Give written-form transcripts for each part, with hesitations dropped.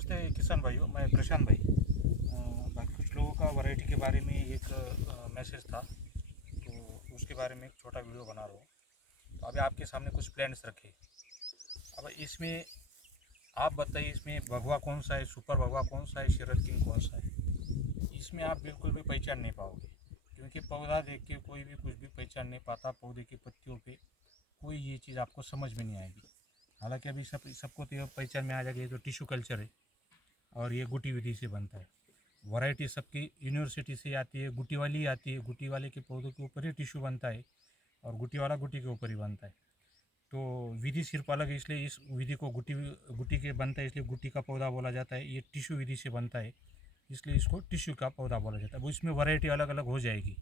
नमस्ते किसान भाइयों, मैं प्रशांत भाई। बाकी कुछ लोगों का वैरायटी के बारे में एक मैसेज था, तो उसके बारे में एक छोटा वीडियो बना रहा हूँ। तो अभी आपके सामने कुछ प्लान्स रखे। अब इसमें आप बताइए, इसमें भगवा कौन सा है, सुपर भगवा कौन सा है, शरद किंग कौन सा है। इसमें आप बिल्कुल भी पहचान नहीं पाओगे, क्योंकि पौधा देख के कोई भी कुछ भी पहचान नहीं पाता। पौधे की पत्तियों पे कोई ये चीज़ आपको समझ में नहीं आएगी। हालांकि अभी सबको तो ये पहचान में आ जाएगी, ये जो टिश्यू कल्चर है और ये गुटी विधि से बनता है। वैरायटी सबकी यूनिवर्सिटी से आती है, गुटी वाली आती है। गुटी वाले के पौधों के ऊपर ही टिश्यू बनता है और गुटी वाला गुटी के ऊपर ही बनता है। तो विधि सिर्फ अलग है, इसलिए इस विधि को गुटी गुटी के बनता है, इसलिए गुटी का पौधा बोला जाता है। ये टिश्यू विधि से बनता है, इसलिए इसको टिश्यू का पौधा बोला जाता है। वो इसमें वैरायटी अलग अलग हो जाएगी,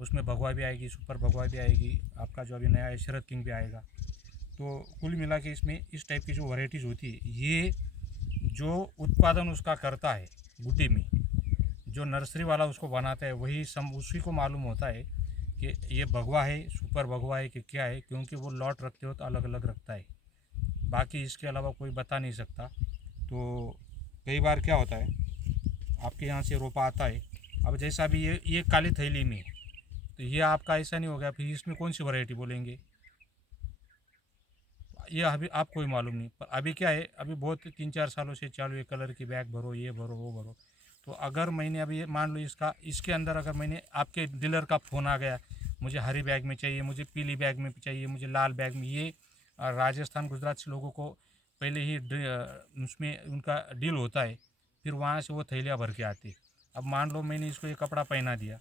उसमें भगवा भी आएगी, सुपर भगवा भी आएगी, आपका जो अभी नया है शरद किंग भी आएगा। तो कुल मिला के इसमें इस टाइप की जो वैरायटीज़ होती है, ये जो उत्पादन उसका करता है गुटी में, जो नर्सरी वाला उसको बनाता है, वही उसी को मालूम होता है कि ये भगवा है, सुपर भगवा है कि क्या है, क्योंकि वो लॉट रखते हो तो अलग अलग रखता है। बाकी इसके अलावा कोई बता नहीं सकता। तो कई बार क्या होता है, आपके यहाँ से रोपा आता है, अब जैसा भी ये काली थैली में, तो ये आपका ऐसा नहीं हो गया, फिर इसमें कौन सी वैरायटी बोलेंगे, ये अभी आपको ही मालूम नहीं। पर अभी क्या है, अभी बहुत 3-4 सालों से चालू है, कलर की बैग भरो, ये भरो, वो भरो। तो अगर मैंने अभी मान लो इसके अंदर अगर मैंने आपके डीलर का फ़ोन आ गया, मुझे हरी बैग में चाहिए, मुझे पीली बैग में चाहिए, मुझे लाल बैग में, ये राजस्थान गुजरात से लोगों को पहले ही उसमें उनका डील होता है, फिर वहाँ से वो थैलियाँ भर के आती। अब मान लो मैंने इसको ये कपड़ा पहना दिया,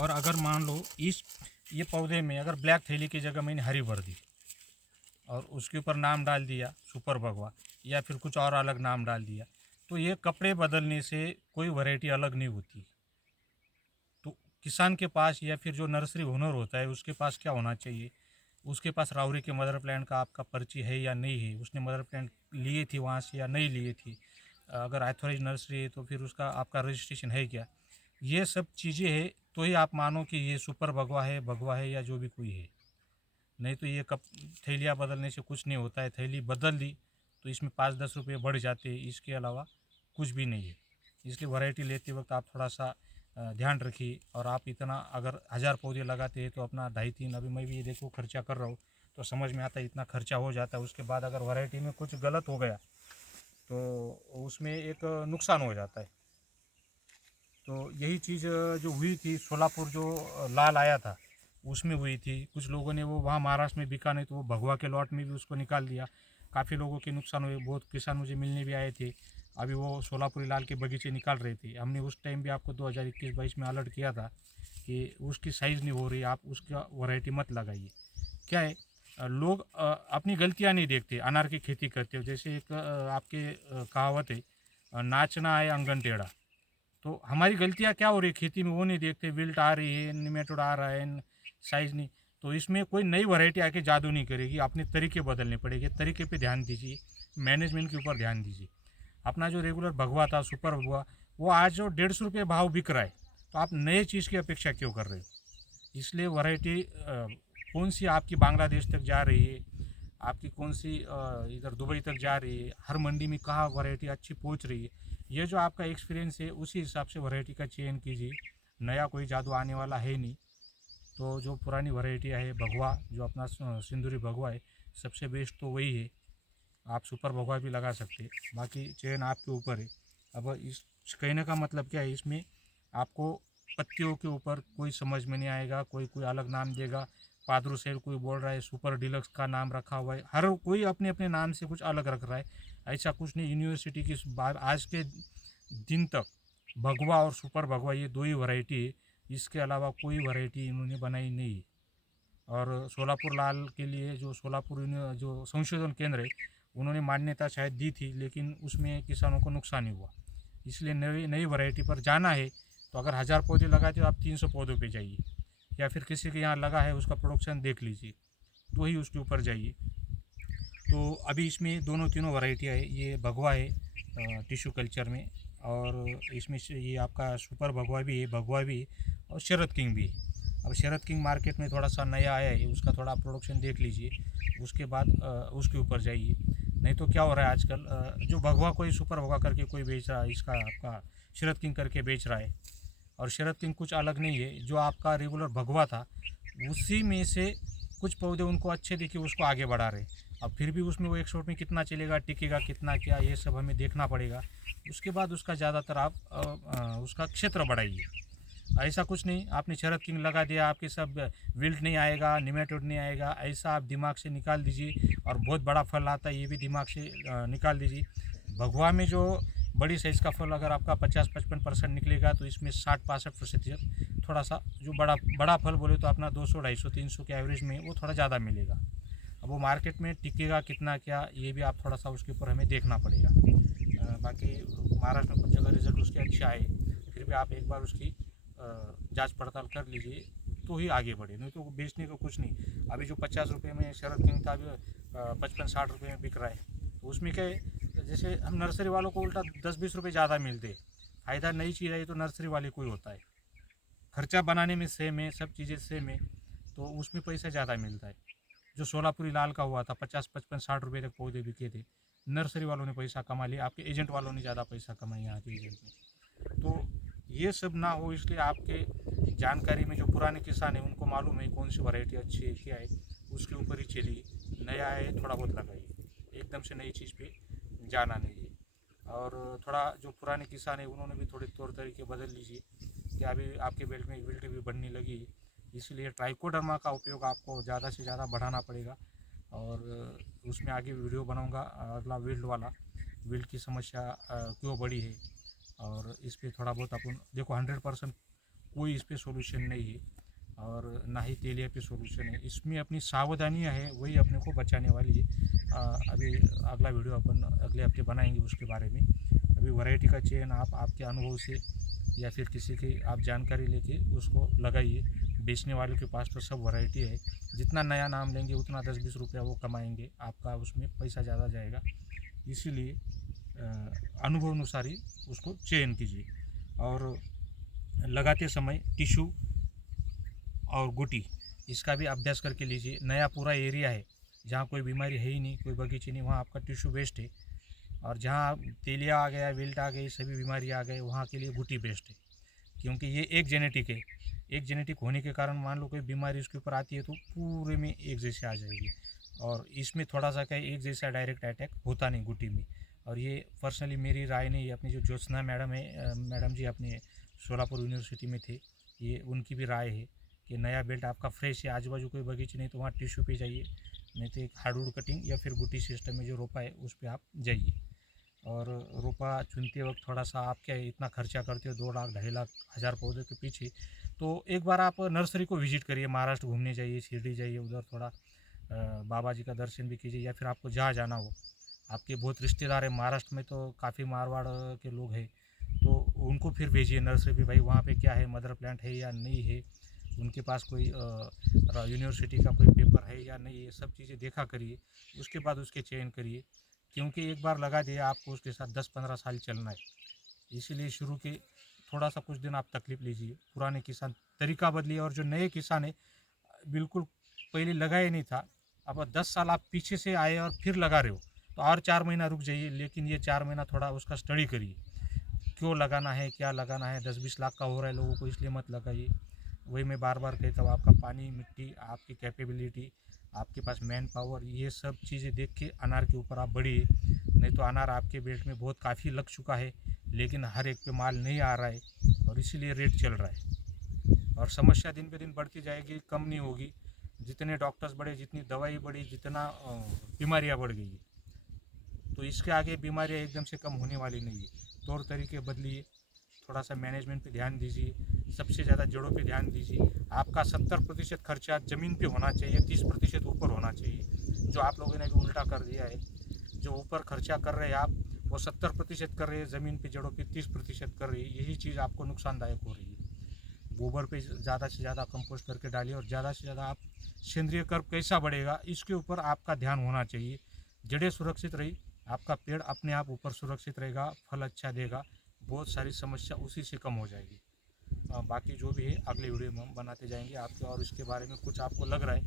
और अगर मान लो ये पौधे में अगर ब्लैक थैली की जगह मैंने हरी भर दी और उसके ऊपर नाम डाल दिया सुपर भगवा, या फिर कुछ और अलग नाम डाल दिया, तो ये कपड़े बदलने से कोई वैरायटी अलग नहीं होती। तो किसान के पास या फिर जो नर्सरी ओनर होता है उसके पास क्या होना चाहिए, उसके पास राउरी के मदर प्लांट का आपका पर्ची है या नहीं है, उसने मदर प्लांट लिए थी वहाँ से या नहीं लिए थी, अगर ऑथोराइज नर्सरी है तो फिर उसका आपका रजिस्ट्रेशन है क्या, ये सब चीज़ें हैं। तो ही आप मानो कि ये सुपर भगवा है या जो भी कोई है। नहीं तो ये कप थैलियाँ बदलने से कुछ नहीं होता है। थैली बदल दी तो इसमें 5-10 रुपये बढ़ जाते हैं, इसके अलावा कुछ भी नहीं है। इसलिए वैरायटी लेते वक्त आप थोड़ा सा ध्यान रखिए। और आप इतना अगर 1000 पौधे लगाते हैं तो अपना 2.5-3, अभी मैं भी ये देखो खर्चा कर रहा हूँ तो समझ में आता है इतना खर्चा हो जाता है। उसके बाद अगर वैरायटी में कुछ गलत हो गया तो उसमें एक नुकसान हो जाता है। तो यही चीज़ जो हुई थी, सोलापुर जो लाल आया था उसमें हुई थी। कुछ लोगों ने वो वहाँ महाराष्ट्र में बिका नहीं तो वो भगवा के लॉट में भी उसको निकाल दिया। काफ़ी लोगों के नुकसान हुए, बहुत किसान मुझे मिलने भी आए थे। अभी वो सोलापुरी लाल के बगीचे निकाल रहे थे। हमने उस टाइम भी आपको 2021-22 में अलर्ट किया था कि उसकी साइज़ नहीं हो रही, आप उसका वैरायटी मत लगाइए। क्या है, लोग अपनी गलतियाँ नहीं देखते, अनार की खेती करते हो। जैसे एक आपके कहावत है, नाचना आए अंगन टेढ़ा। तो हमारी गलतियाँ क्या हो रही है खेती में वो नहीं देखते, विल्ट आ रही है, निमेटोड आ रहा है, साइज़ नहीं। तो इसमें कोई नई वैरायटी आके जादू नहीं करेगी, अपने तरीके बदलने पड़ेंगे। तरीके पे ध्यान दीजिए, मैनेजमेंट के ऊपर ध्यान दीजिए। अपना जो रेगुलर भगवा था, सुपर भगवा, वो आज जो 150 रुपये भाव बिक रहा है, तो आप नए चीज़ की अपेक्षा क्यों कर रहे हो। इसलिए वैरायटी कौन सी आपकी बांग्लादेश तक जा रही है, आपकी कौन सी इधर दुबई तक जा रही है, हर मंडी में कहाँ वैरायटी अच्छी पहुंच रही है, ये जो आपका एक्सपीरियंस है उसी हिसाब से वैरायटी का चयन कीजिए। नया कोई जादू आने वाला है नहीं। तो जो पुरानी वैरायटी है भगवा, जो अपना सिंदूरी भगवा है, सबसे बेस्ट तो वही है। आप सुपर भगवा भी लगा सकते हैं, बाकी चयन आपके ऊपर है। अब इस कहने का मतलब क्या है, इसमें आपको पत्तियों के ऊपर कोई समझ में नहीं आएगा, कोई कोई अलग नाम देगा। पादरू सेल कोई बोल रहा है सुपर डिलक्स का नाम रखा हुआ है, हर कोई अपने अपने नाम से कुछ अलग रख रहा है। ऐसा कुछ नहीं। यूनिवर्सिटी की बात आज के दिन तक भगवा और सुपर भगवा ये दो ही वैरायटी है, इसके अलावा कोई वैरायटी इन्होंने बनाई नहीं है। और सोलापुर लाल के लिए जो सोलापुर जो संशोधन केंद्र है, उन्होंने मान्यता शायद दी थी, लेकिन उसमें किसानों को नुकसान ही हुआ। इसलिए नई नई वैरायटी पर जाना है तो अगर 1000 पौधे लगाते हो आप 300 पौधों पे जाइए, या फिर किसी के यहाँ लगा है उसका प्रोडक्शन देख लीजिए तो ही उसके ऊपर जाइए। तो अभी इसमें दोनों तीनों वैरायटियाँ है। ये भगवा है टिश्यू कल्चर में, और इसमें से ये आपका सुपर भगवा भी है, भगवा भी है, और शरद किंग भी है। अब शरद किंग मार्केट में थोड़ा सा नया आया है, उसका थोड़ा प्रोडक्शन देख लीजिए, उसके बाद उसके ऊपर जाइए। नहीं तो क्या हो रहा है आजकल, जो भगवा कोई सुपर भगवा करके कोई बेच रहा है, इसका आपका शरद किंग करके बेच रहा है। और शरद किंग कुछ अलग नहीं है, जो आपका रेगुलर भगवा था उसी में से कुछ पौधे उनको अच्छे दिखे, उसको आगे बढ़ा रहे। अब फिर भी उसमें वो एक्सपोर्ट में कितना चलेगा, टिकेगा कितना, क्या, ये सब हमें देखना पड़ेगा। उसके बाद उसका ज़्यादातर आप उसका क्षेत्र बढ़ाइए। ऐसा कुछ नहीं आपने शरद किंग लगा दिया आपके सब विल्ट नहीं आएगा, निमेटोड नहीं आएगा, ऐसा आप दिमाग से निकाल दीजिए। और बहुत बड़ा फल आता है ये भी दिमाग से निकाल दीजिए। भगवा में जो बड़ी साइज़ का फल अगर आपका 50-55% निकलेगा, तो इसमें 60-62% थोड़ा सा जो बड़ा बड़ा फल बोले तो अपना 200, 250, 300 के एवरेज में वो थोड़ा ज़्यादा मिलेगा। अब वो मार्केट में टिकेगा कितना, क्या, ये भी आप थोड़ा सा उसके ऊपर हमें देखना पड़ेगा। बाकी महाराष्ट्र में कुछ जगह रिजल्ट उसके अच्छे आए, फिर भी आप एक बार उसकी जांच पड़ताल कर लीजिए तो ही आगे बढ़े, नहीं तो बेचने का कुछ नहीं। अभी जो 50 रुपये में शरद किंग था, अभी 55-60 रुपये में बिक रहा है। तो उसमें क्या है, जैसे हम नर्सरी वालों को उल्टा 10-20 रुपये ज़्यादा मिलते हैं। फ़ायदा नई चीज़ है तो नर्सरी वाले को ही होता है, खर्चा बनाने में सेम है, सब चीज़ें सेम है, तो उसमें पैसा ज़्यादा मिलता है। जो सोलापुरी लाल का हुआ था 50-55-60 रुपये तक पौधे बिके थे, नर्सरी वालों ने पैसा कमा लिया, आपके एजेंट वालों ने ज़्यादा पैसा कमाया यहाँ के एजेंट ने। तो ये सब ना हो, इसलिए आपके जानकारी में जो पुराने किसान हैं उनको मालूम है कौन सी वैरायटी अच्छी है, क्या है, उसके ऊपर ही चलिए। नया है थोड़ा बहुत लगाइए, एकदम से नई चीज़ पे जाना नहीं है। और थोड़ा जो पुराने किसान हैं उन्होंने भी थोड़े तौर तरीके बदल लीजिए, कि अभी आपके बेल्ट में विल्ट भी बढ़ने लगी है, इसलिए ट्राइकोडर्मा का उपयोग आपको ज़्यादा से ज़्यादा बढ़ाना पड़ेगा। और उसमें आगे वीडियो बनाऊंगा अगला विल्ट वाला, विल्ट की समस्या क्यों बढ़ी है। और इस पर थोड़ा बहुत अपन देखो, 100% कोई इस पर सोल्यूशन नहीं है, और ना ही तेलिया पे सोल्यूशन है। इसमें अपनी सावधानियां हैं, वही अपने को बचाने वाली है। अभी अगला वीडियो अपन अगले हफ्ते बनाएंगे उसके बारे में। अभी वैरायटी का चयन आप आपके अनुभव से या फिर किसी की आप जानकारी लेके उसको लगाइए। बेचने वाले के पास तो सब वैरायटी है, जितना नया नाम लेंगे उतना 10-20 रुपया वो कमाएंगे, आपका उसमें पैसा ज़्यादा जाएगा। इसीलिए अनुभव अनुसार ही उसको चयन कीजिए। और लगाते समय टिश्यू और गुटी, इसका भी अभ्यास करके लीजिए। नया पूरा एरिया है जहाँ कोई बीमारी है ही नहीं, कोई बगीचे नहीं, वहाँ आपका टिश्यू बेस्ट है। और जहाँ तेलिया आ गया, विल्ट आ गई, सभी बीमारी आ गए, वहाँ के लिए गुटी बेस्ट है। क्योंकि ये एक जेनेटिक है, एक जेनेटिक होने के कारण मान लो कोई बीमारी उसके ऊपर आती है तो पूरे में एक जैसे आ जाएगी। और इसमें थोड़ा सा क्या, एक जैसा डायरेक्ट अटैक होता नहीं गुटी में। और ये पर्सनली मेरी राय नहीं है, अपनी जो ज्योत्सना मैडम है, मैडम जी अपने सोलापुर यूनिवर्सिटी में थे, ये उनकी भी राय है कि नया बेल्ट आपका फ्रेश है, आजू बाजू कोई बगीचे नहीं तो वहाँ टिश्यू पे जाइए, नहीं तो एक हार्डवुड कटिंग या फिर गुटी सिस्टम में जो रोपा है उस पर आप जाइए। और रोपा चुनते वक्त थोड़ा सा आप क्या इतना खर्चा करते हो, 2 लाख 2.5 लाख 1000 पौधे के पीछे, तो एक बार आप नर्सरी को विजिट करिए, महाराष्ट्र घूमने जाइए, शिरडी जाइए, उधर थोड़ा बाबा जी का दर्शन भी कीजिए। या फिर आपको जहाँ जाना हो, आपके बहुत रिश्तेदार हैं महाराष्ट्र में, तो काफ़ी मारवाड़ के लोग हैं, तो उनको फिर भेजिए नर्सरी पे, भाई वहाँ पे क्या है, मदर प्लांट है या नहीं है, उनके पास कोई यूनिवर्सिटी का कोई पेपर है या नहीं, ये सब चीज़ें देखा करिए, उसके बाद उसके चयन करिए। क्योंकि एक बार लगा दिया आपको उसके साथ 10-15 साल चलना है, इसीलिए शुरू के थोड़ा सा कुछ दिन आप तकलीफ लीजिए। पुराने किसान तरीका बदलिए, और जो नए किसान है बिल्कुल पहले लगाया नहीं था, अब 10 साल आप पीछे से आए और फिर लगा रहे हो, तो और 4 महीना रुक जाइए, लेकिन ये 4 महीना थोड़ा उसका स्टडी करिए, क्यों लगाना है, क्या लगाना है। 10-20 लाख का हो रहा है लोगों को, इसलिए मत लगाइए। वही मैं बार बार कहता हूँ, आपका पानी, मिट्टी, आपकी कैपेबिलिटी, आपके पास मैन पावर, ये सब चीज़ें देख के अनार के ऊपर आप बढ़िए। नहीं तो अनार आपके बेल्ट में बहुत काफ़ी लग चुका है, लेकिन हर एक पे माल नहीं आ रहा है, और इसीलिए रेट चल रहा है। और समस्या दिन पे दिन बढ़ती जाएगी, कम नहीं होगी। जितने डॉक्टर्स बढ़े, जितनी दवाई बढ़ी, जितना बीमारियाँ बढ़ गई है, तो इसके आगे बीमारियाँ एकदम से कम होने वाली नहीं है। तौर तरीके बदलिए, थोड़ा सा मैनेजमेंट पे ध्यान दीजिए, सबसे ज़्यादा जड़ों पे ध्यान दीजिए। आपका 70% खर्चा ज़मीन पे होना चाहिए, 30% ऊपर होना चाहिए। जो आप लोगों ने भी उल्टा कर दिया है, जो ऊपर खर्चा कर रहे हैं आप, वो 70% कर रहे हैं, ज़मीन पे जड़ों पे 30% कर रही है, यही चीज़ आपको नुकसानदायक हो रही है। गोबर पे ज़्यादा से ज़्यादा कंपोस्ट करके डालिए, और ज़्यादा से ज़्यादा आप सेंद्रीय कर्व कैसा बढ़ेगा इसके ऊपर आपका ध्यान होना चाहिए। जड़ें सुरक्षित रही, आपका पेड़ अपने आप ऊपर सुरक्षित रहेगा, फल अच्छा देगा, बहुत सारी समस्या उसी से कम हो जाएगी। बाकी जो भी है अगले वीडियो में हम बनाते जाएंगे आपके, और इसके बारे में कुछ आपको लग रहा है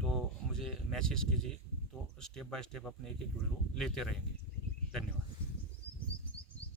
तो मुझे मैसेज कीजिए, तो स्टेप बाय स्टेप अपने एक एक वीडियो लेते रहेंगे। धन्यवाद।